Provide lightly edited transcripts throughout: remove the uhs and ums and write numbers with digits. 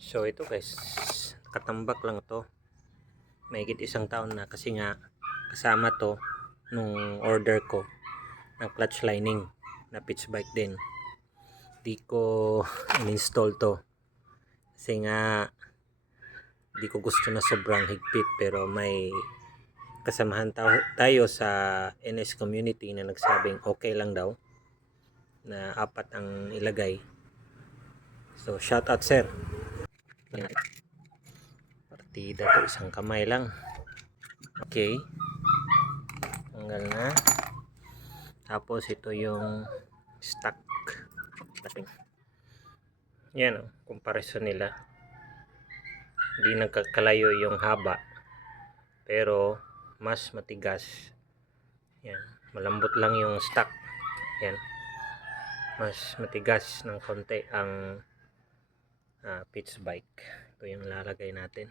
So ito guys, katambak lang to. Mahigit isang taon na kasi nga kasama to nung order ko ng clutch lining na pitch bike din. Di ko in-install to kasi nga di ko gusto na sobrang higpit, pero may kasamahan tayo sa NS community na nagsabing okay lang daw na apat ang ilagay. So shout out sir. Partida to, isang kamay lang. Okay, tanggal na. Tapos ito yung stock natin. Yan o, comparison nila. Hindi nagkakalayo yung haba, pero mas matigas. Yan, malambot lang yung stock. Yan, mas matigas ng konti ang pitch bike. Ito yung lalagay natin.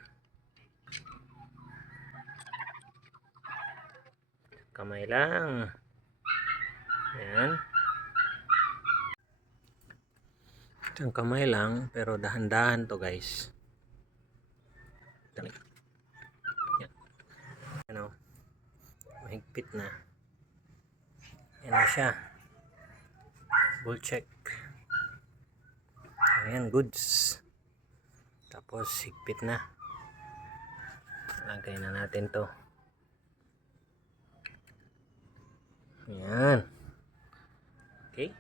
Kamay lang. Yan. Isang kamay lang, pero dahan-dahan to guys. Yan. Ano, mahigpit na. Yan na siya. Bull check. Ayan, goods. Tapos higpit na. Lagay na natin to. Ayan. Okay.